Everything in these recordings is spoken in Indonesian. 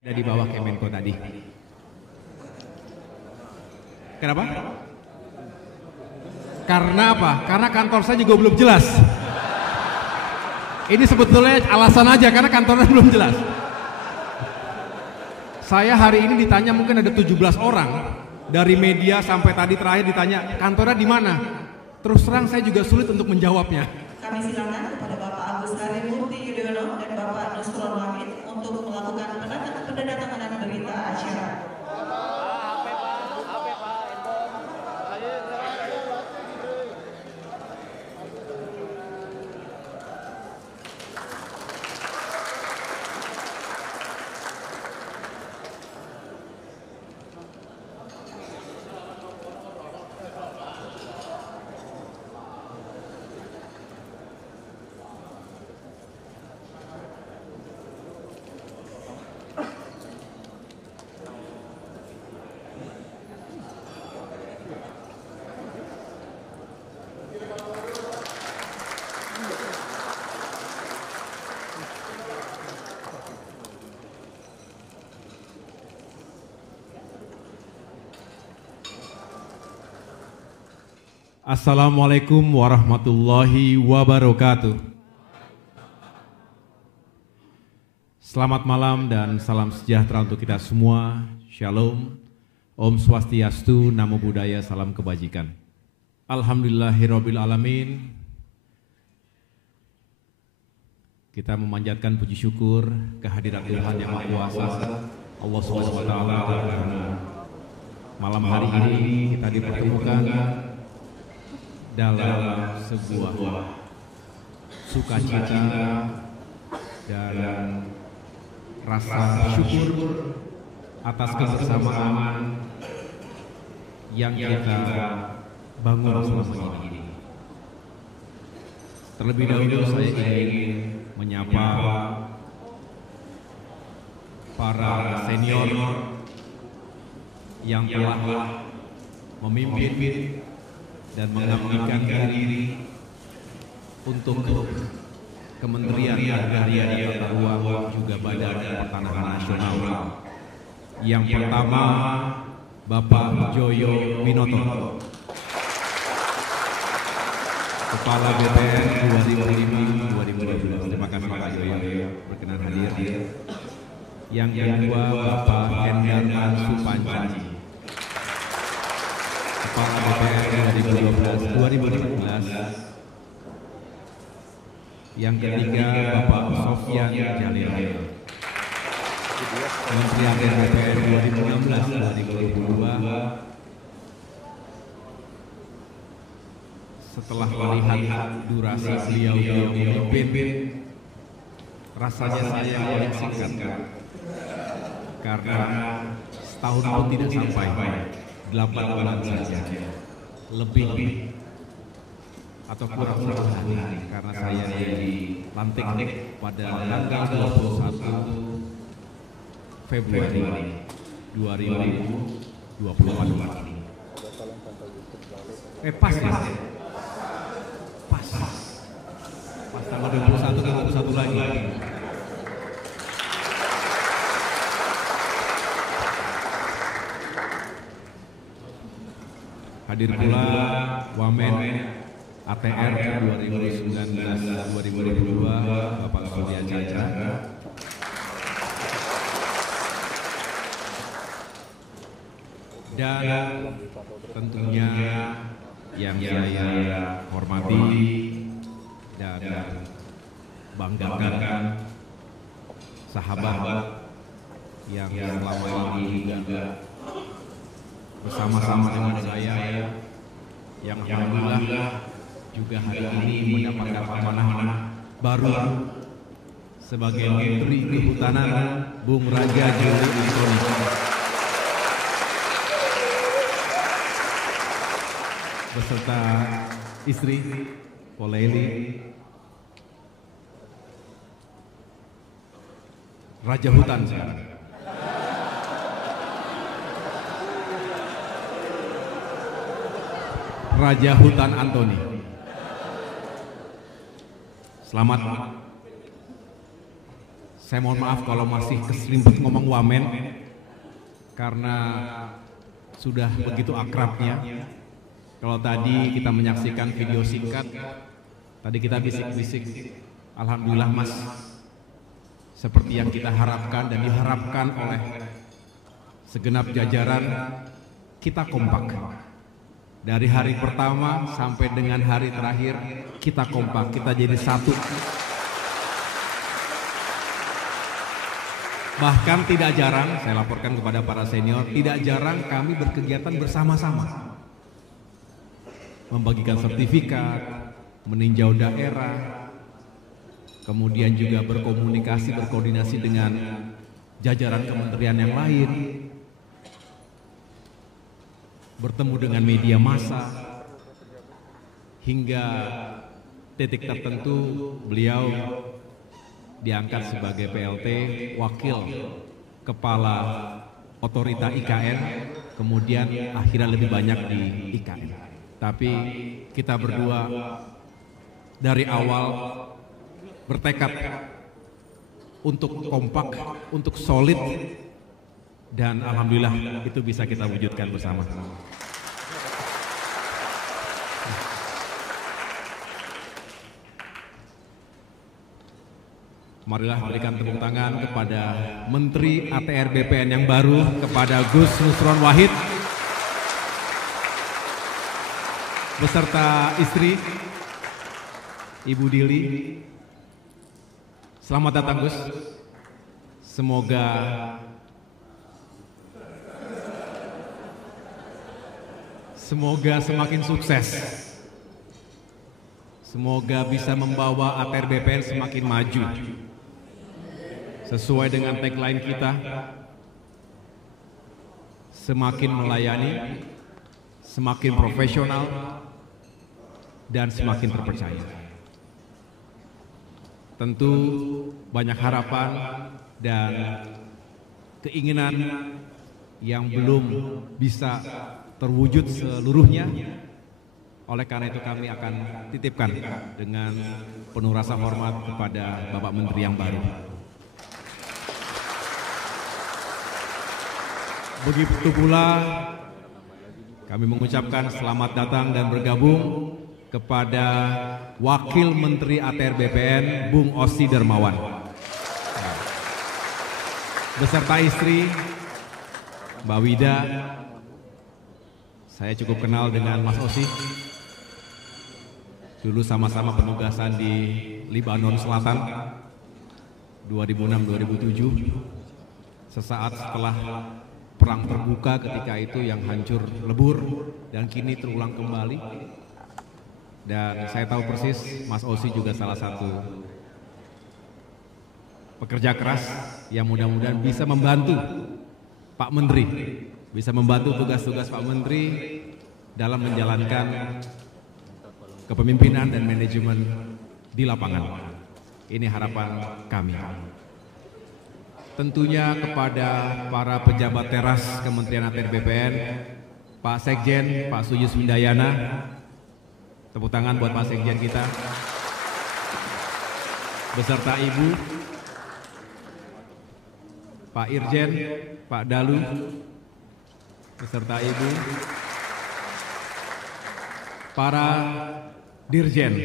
Ada di bawah Kemenko tadi. Kenapa? Karena apa? Karena kantor saya juga belum jelas. Ini sebetulnya alasan aja karena kantornya belum jelas. Saya hari ini ditanya mungkin ada 17 orang dari media sampai tadi terakhir ditanya kantornya di mana. Terus terang saya juga sulit untuk menjawabnya. Kami silakan kepada Bapak Agus Harimurti Yudhoyono dan Bapak Nusron Wahid untuk melakukan penandatanganan berita acara. Assalamualaikum warahmatullahi wabarakatuh. Selamat malam dan salam sejahtera untuk kita semua. Shalom, Om Swastiastu, Namo Buddhaya, salam kebajikan. Alhamdulillahirabbil alamin. Kita memanjatkan puji syukur kehadiran Tuhan Yang Maha Kuasa, Allah Subhanahu wa taala, karena malam hari ini kita dipertemukan dalam sebuah sukacita dan rasa syukur atas kebersamaan yang kita bangun selama ini. Terlebih dahulu saya ingin menyapa para senior yang telah memimpin dan mengabdikan diri untuk Kementerian Agraria dan Tata Ruang juga Badan Pertanahan Nasional. Yang pertama, Bapak Joyo Winoto, Kepala BPN 2005-2012. Terima kasih Pak Joyo berkenan hadir. Yang kedua, Bapak Hendarman Supanji, Kepala BPN 2012-2015. Yang ketiga, Bapak Sofyan Jalil, Kementerian BPN 2016-2022. Setelah melihat durasi beliau memimpin, rasanya saya boleh singkat karena setahun pun tidak sampai, 8 bulan saja, lebih atau kurang 1 hari, karena saya dilantik pada tanggal 21 Februari 2024. Pas ya? Pas tanggal 21 dan 21 lagi. Hadir pula Wamen ATR 2019-2022 Bapak Surya Chandra. Dan tentunya yang saya hormati dan banggakan sahabat yang selama ini juga bersama-sama dengan saya, yang alhamdulillah juga hari ini mendapatkan amanah baru sebagai Menteri Kehutanan, Bung Raja Juli Antoni, beserta istri Poleli, Raja Hutan sekarang. Raja Hutan Antoni. Selamat Saya mohon maaf kalau masih keselimpet ngomong wamen, karena sudah begitu akrabnya. Kalau tadi kita menyaksikan video singkat, tadi kita bisik-bisik, alhamdulillah Mas, seperti yang kita harapkan dan diharapkan oleh segenap jajaran, kita kompak. Dari hari pertama sampai dengan hari terakhir, kita kompak, kita jadi satu. Bahkan tidak jarang, saya laporkan kepada para senior, tidak jarang kami berkegiatan bersama-sama. Membagikan sertifikat, meninjau daerah, kemudian juga berkomunikasi, berkoordinasi dengan jajaran kementerian yang lain, bertemu dengan media massa, hingga titik tertentu beliau diangkat sebagai PLT, wakil kepala otorita IKN, kemudian akhirnya lebih banyak di IKN. Tapi kita berdua dari awal bertekad untuk kompak, untuk solid, dan alhamdulillah itu bisa kita wujudkan bersama. Marilah berikan tepuk tangan kepada Menteri ATR BPN yang baru, kepada Gus Nusron Wahid, beserta istri, Ibu Dili. Selamat datang Gus. Semoga semakin sukses. Semoga bisa membawa ATR BPN semakin maju. Sesuai dengan tagline kita, semakin melayani, semakin profesional, dan semakin terpercaya. Tentu banyak harapan dan keinginan yang belum bisa terwujud seluruhnya. Oleh karena itu kami akan titipkan dengan penuh rasa hormat kepada Bapak Menteri yang baru. Begitu pula kami mengucapkan selamat datang dan bergabung kepada Wakil Menteri ATR BPN, Bung Ossi Darmawan, beserta istri, Mbak Wida. Saya cukup kenal dengan Mas Ossi. Dulu sama-sama penugasan di Libanon Selatan 2006-2007. Sesaat setelah perang terbuka ketika itu yang hancur lebur dan kini terulang kembali. Dan saya tahu persis Mas Ossi juga salah satu pekerja keras yang mudah-mudahan bisa membantu Pak Menteri, bisa membantu tugas-tugas Pak Menteri dalam menjalankan kepemimpinan dan manajemen di lapangan. Ini harapan kami. Tentunya kepada para pejabat teras Kementerian ATR BPN, Pak Sekjen, Pak Suyus Windayana, tepuk tangan buat Pak Sekjen kita, beserta Ibu, Pak Irjen, Pak Dalu, beserta Ibu, para Dirjen,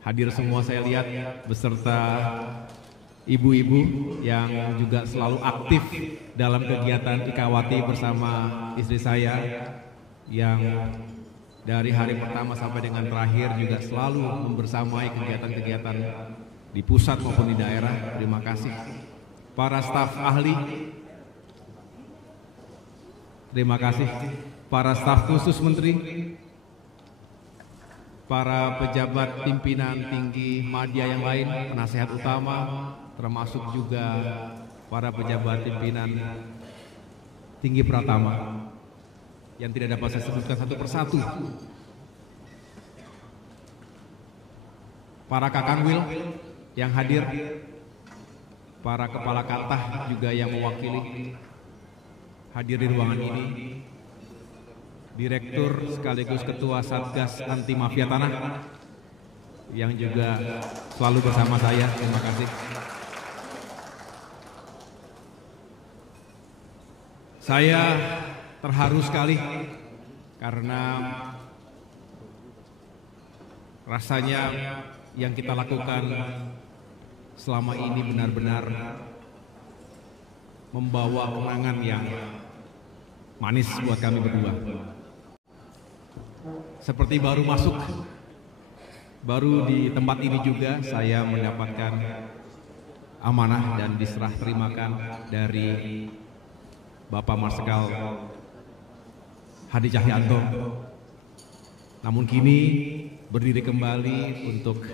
hadir semua saya lihat, beserta ibu-ibu yang juga selalu aktif dalam kegiatan Ikawati bersama istri saya, yang dari hari pertama sampai dengan terakhir juga selalu membersamai kegiatan-kegiatan di pusat maupun di daerah. Terima kasih. Para staf ahli, terima kasih. Para staf khusus menteri, para pejabat pimpinan tinggi media yang lain, penasehat utama, termasuk juga para pejabat pimpinan tinggi Pratama yang tidak dapat saya sebutkan satu persatu. Para Kakanwil yang hadir, para kepala kantah juga yang mewakili hadir di ruangan ini, Direktur sekaligus Ketua Satgas Anti Mafia Tanah yang juga selalu bersama saya, terima kasih. Saya terharu sekali karena rasanya yang kita lakukan selama ini benar-benar membawa kenangan yang manis buat kami berdua. Seperti baru masuk, baru di tempat ini juga saya mendapatkan amanah dan diserah terimakan dari Bapak Marsikal Hadi Cahyanto. Namun kini berdiri kembali untuk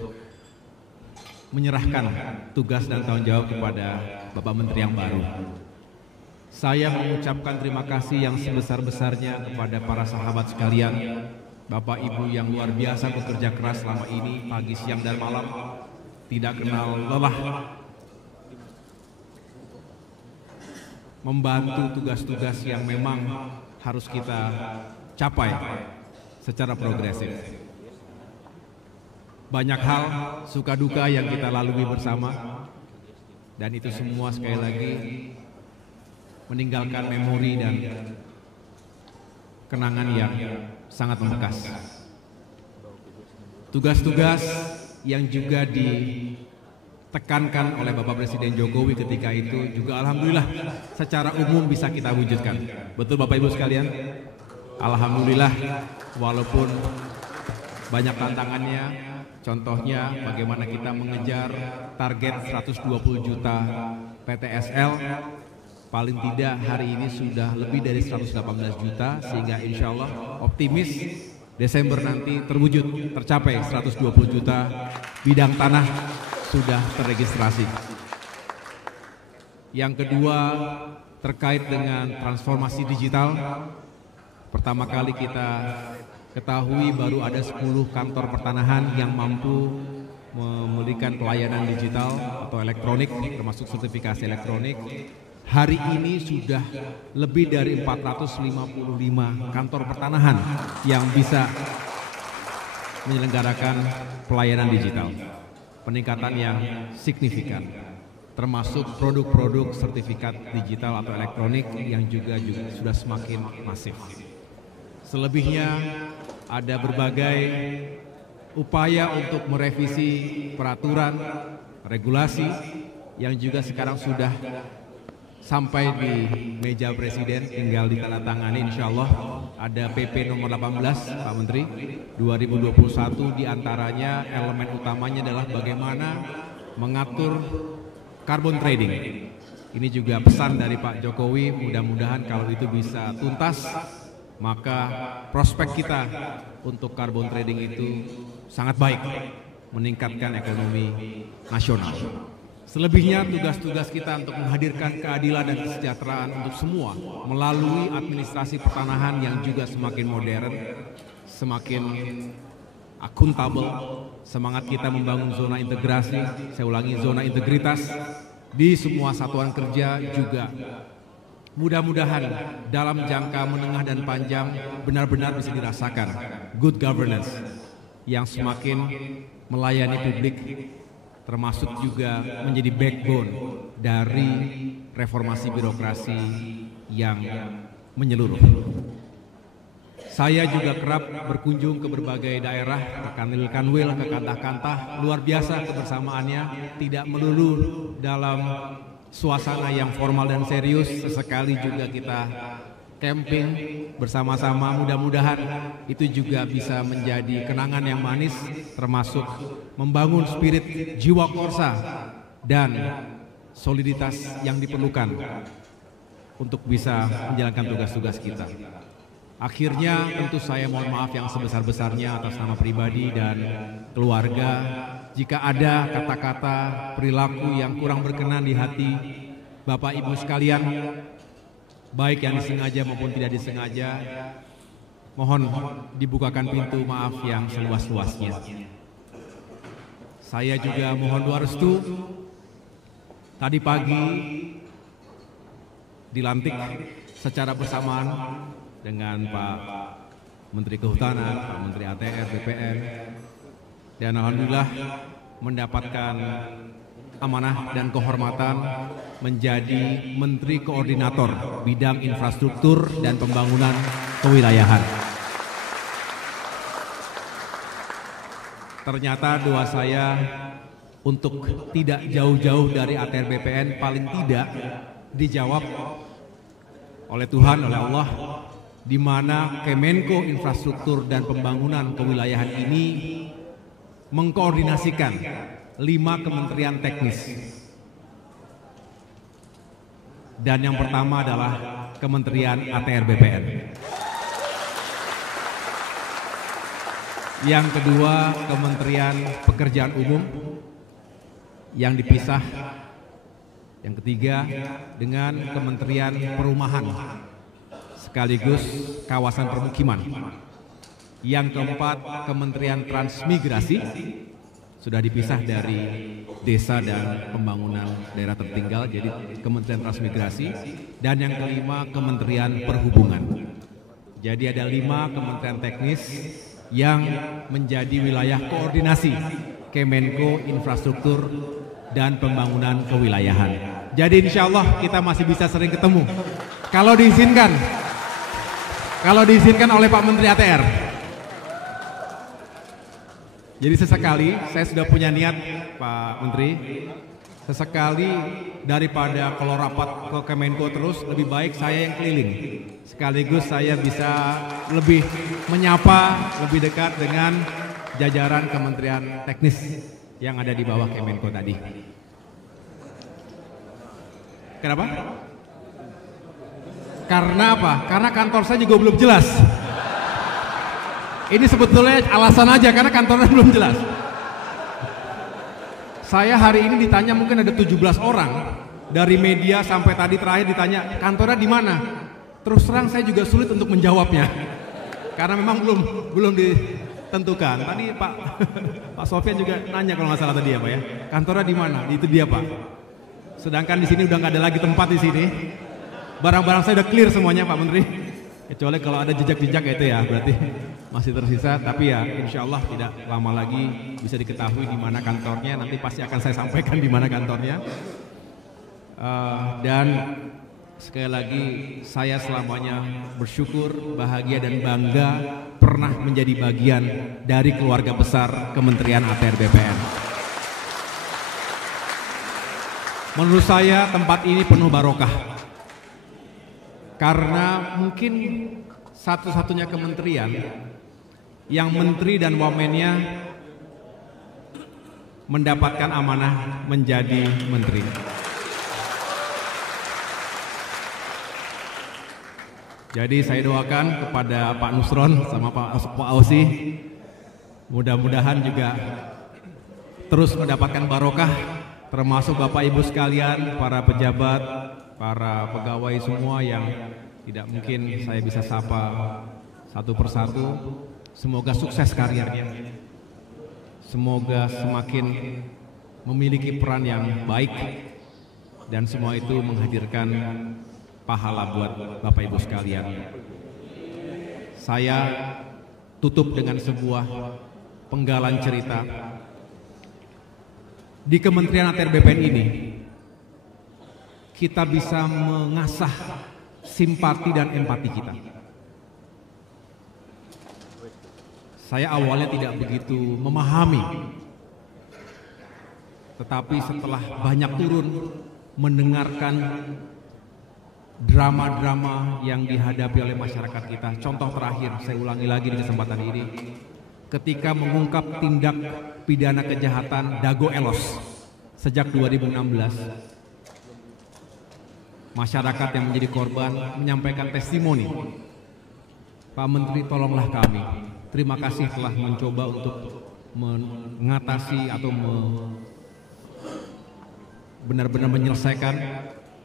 menyerahkan tugas dan tanggung jawab kepada Bapak Menteri yang baru. Saya mengucapkan terima kasih yang sebesar-besarnya kepada para sahabat sekalian, Bapak Ibu yang luar biasa bekerja keras selama ini, pagi, siang, dan malam, tidak kenal lelah, membantu tugas-tugas yang memang harus kita capai secara progresif. Banyak hal suka duka yang kita lalui bersama, dan itu semua sekali lagi meninggalkan memori dan kenangan yang sangat membekas. Tugas-tugas yang juga ditekankan oleh Bapak Presiden Jokowi ketika itu juga alhamdulillah secara umum bisa kita wujudkan. Betul Bapak Ibu sekalian? Alhamdulillah, walaupun banyak tantangannya, contohnya bagaimana kita mengejar target 120 juta PTSL, paling tidak hari ini sudah lebih dari 118 juta, sehingga insya Allah optimis Desember nanti terwujud, tercapai 120 juta bidang tanah sudah terregistrasi. Yang kedua, terkait dengan transformasi digital, pertama kali kita ketahui baru ada 10 kantor pertanahan yang mampu memberikan pelayanan digital atau elektronik, termasuk sertifikasi elektronik. Hari ini sudah lebih dari 455 kantor pertanahan yang bisa menyelenggarakan pelayanan digital. Peningkatan yang signifikan, termasuk produk-produk sertifikat digital atau elektronik yang juga sudah semakin masif. Selebihnya ada berbagai upaya untuk merevisi peraturan, regulasi yang juga sekarang sudah sampai di meja Presiden, tinggal ditandatangani insya Allah. Ada PP nomor 18 Pak Menteri 2021, diantaranya elemen utamanya adalah bagaimana mengatur carbon trading. Ini juga pesan dari Pak Jokowi, mudah-mudahan kalau itu bisa tuntas, maka prospek kita untuk carbon trading itu sangat baik, meningkatkan ekonomi nasional. Selebihnya tugas-tugas kita untuk menghadirkan keadilan dan kesejahteraan untuk semua melalui administrasi pertanahan yang juga semakin modern, semakin akuntabel. Semangat kita membangun zona integrasi, saya ulangi zona integritas di semua satuan kerja juga. Mudah-mudahan dalam jangka menengah dan panjang benar-benar bisa dirasakan good governance yang semakin melayani publik, termasuk juga menjadi backbone dari reformasi birokrasi yang menyeluruh. Saya juga kerap berkunjung ke berbagai daerah, ke kanwil-kanwil, ke kantah-kantah, luar biasa kebersamaannya, tidak melulu dalam suasana yang formal dan serius, sesekali juga kita camping bersama-sama, mudah-mudahan itu juga bisa menjadi kenangan yang manis, termasuk membangun spirit jiwa korsa dan soliditas yang diperlukan untuk bisa menjalankan tugas-tugas kita. Akhirnya tentu saya mohon maaf yang sebesar-besarnya atas nama pribadi dan keluarga jika ada kata-kata, perilaku yang kurang berkenan di hati Bapak Ibu sekalian, baik yang disengaja maupun tidak disengaja. Mohon dibukakan pintu maaf yang seluas-luasnya. Saya juga mohon doa restu. Tadi pagi dilantik secara bersamaan dengan Pak Menteri Kehutanan, Pak Menteri ATR, BPN, dan alhamdulillah mendapatkan amanah dan kehormatan menjadi Menteri Koordinator Bidang Infrastruktur dan Pembangunan Kewilayahan. Ternyata doa saya untuk tidak jauh-jauh dari ATR BPN paling tidak dijawab oleh Tuhan, oleh Allah, di mana Kemenko Infrastruktur dan Pembangunan Kewilayahan ini mengkoordinasikan 5 kementerian teknis. Dan yang pertama adalah Kementerian ATR BPN. Yang kedua, Kementerian Pekerjaan Umum yang dipisah. Yang ketiga, dengan Kementerian Perumahan sekaligus kawasan permukiman. Yang keempat, Kementerian Transmigrasi sudah dipisah dari desa dan pembangunan daerah tertinggal, jadi Kementerian Transmigrasi. Dan yang kelima, Kementerian Perhubungan. Jadi ada 5 kementerian teknis yang menjadi wilayah koordinasi Kemenko Infrastruktur dan Pembangunan Kewilayahan. Jadi insya Allah kita masih bisa sering ketemu. Kalau diizinkan oleh Pak Menteri ATR. Jadi sesekali saya sudah punya niat Pak Menteri, sesekali daripada kalau rapat ke Kemenko terus, lebih baik saya yang keliling. Sekaligus saya bisa lebih menyapa, lebih dekat dengan jajaran kementerian teknis yang ada di bawah Kemenko tadi. Kenapa? Karena apa? Karena kantor saya juga belum jelas. Ini sebetulnya alasan aja karena kantornya belum jelas. Saya hari ini ditanya mungkin ada 17 orang dari media sampai tadi terakhir ditanya kantornya di mana. Terus terang saya juga sulit untuk menjawabnya karena memang belum ditentukan. Tadi Pak Sofyan juga nanya kalau nggak salah tadi ya Pak ya. Kantornya di mana? Itu dia Pak. Sedangkan di sini udah nggak ada lagi tempat di sini. Barang-barang saya udah clear semuanya Pak Menteri. Kecuali kalau ada jejak-jejak itu ya berarti masih tersisa. Tapi ya insya Allah tidak lama lagi bisa diketahui di mana kantornya. Nanti pasti akan saya sampaikan di mana kantornya. Dan sekali lagi saya selamanya bersyukur, bahagia dan bangga pernah menjadi bagian dari keluarga besar Kementerian ATR BPN. Menurut saya tempat ini penuh barokah. Karena mungkin satu-satunya kementerian yang menteri dan wamennya mendapatkan amanah menjadi menteri. Jadi saya doakan kepada Pak Nusron sama Pak Ausi, mudah-mudahan juga terus mendapatkan barokah, termasuk Bapak Ibu sekalian, para pejabat, para pegawai semua yang tidak mungkin saya bisa sapa satu persatu. Semoga sukses karirnya, semoga semakin memiliki peran yang baik, dan semua itu menghadirkan pahala buat Bapak Ibu sekalian. Saya tutup dengan sebuah penggalan cerita. Di Kementerian ATR BPN ini kita bisa mengasah simpati dan empati kita. Saya awalnya tidak begitu memahami, tetapi setelah banyak turun mendengarkan drama-drama yang dihadapi oleh masyarakat kita. Contoh terakhir, saya ulangi lagi di kesempatan ini, ketika mengungkap tindak pidana kejahatan Dago Elos sejak 2016, masyarakat yang menjadi korban menyampaikan testimoni. Pak Menteri, tolonglah kami. Terima kasih telah mencoba untuk mengatasi atau benar-benar menyelesaikan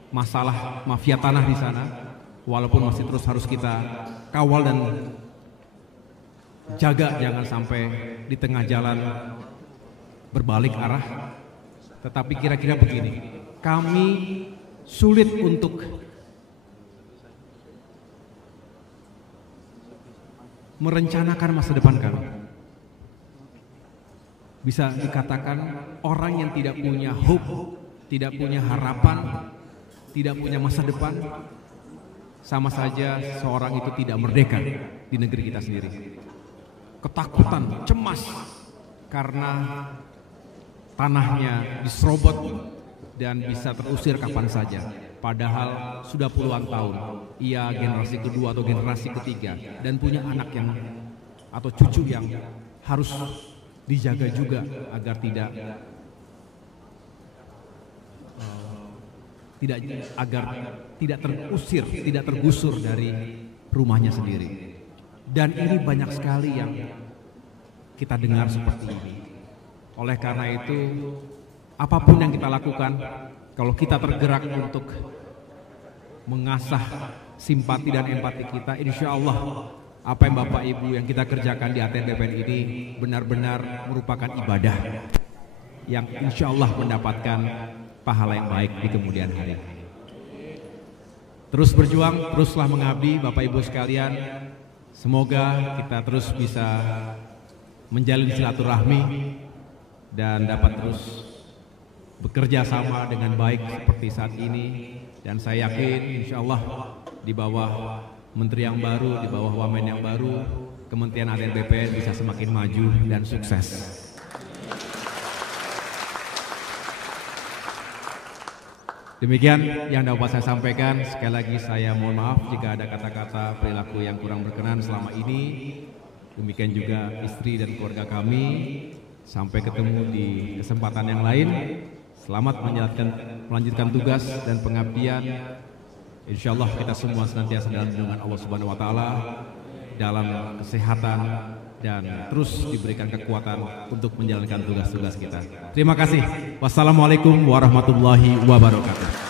masalah mafia tanah di sana, walaupun masih terus harus kita kawal dan jaga jangan sampai di tengah jalan berbalik arah. Tetapi kira-kira begini, kami sulit untuk merencanakan masa depan kami. bisa dikatakan orang yang tidak punya hope, tidak punya harapan, tidak punya masa depan, sama saja seorang itu tidak merdeka di negeri kita sendiri. Ketakutan, cemas karena tanahnya diserobot dan bisa terusir kapan saja. Padahal sudah puluhan tahun ia generasi kedua atau generasi ketiga dan punya anak yang atau cucu yang harus dijaga juga agar tidak terusir, tidak tergusur dari rumahnya sendiri. Dan ini banyak sekali yang kita dengar seperti ini. Oleh karena itu, apapun yang kita lakukan, kalau kita tergerak untuk mengasah simpati dan empati kita, insya Allah apa yang Bapak Ibu yang kita kerjakan di ATN BPN ini benar-benar merupakan ibadah yang insya Allah mendapatkan pahala yang baik di kemudian hari. Terus berjuang, teruslah mengabdi Bapak Ibu sekalian. Semoga kita terus bisa menjalin silaturahmi dan dapat terus bekerja sama dengan baik seperti saat ini. Dan saya yakin insya Allah di bawah Menteri yang baru, di bawah Wamen yang baru, Kementerian ATN BPN bisa semakin maju dan sukses. Demikian yang dapat saya sampaikan. Sekali lagi saya mohon maaf jika ada kata-kata perilaku yang kurang berkenan selama ini. Demikian juga istri dan keluarga kami. Sampai ketemu di kesempatan yang lain. Selamat melanjutkan tugas dan pengabdian. Insya Allah kita semua senantiasa dalam lindungan Allah Subhanahu Wa Taala, dalam kesehatan dan terus diberikan kekuatan untuk menjalankan tugas-tugas kita. Terima kasih. Wassalamualaikum warahmatullahi wabarakatuh.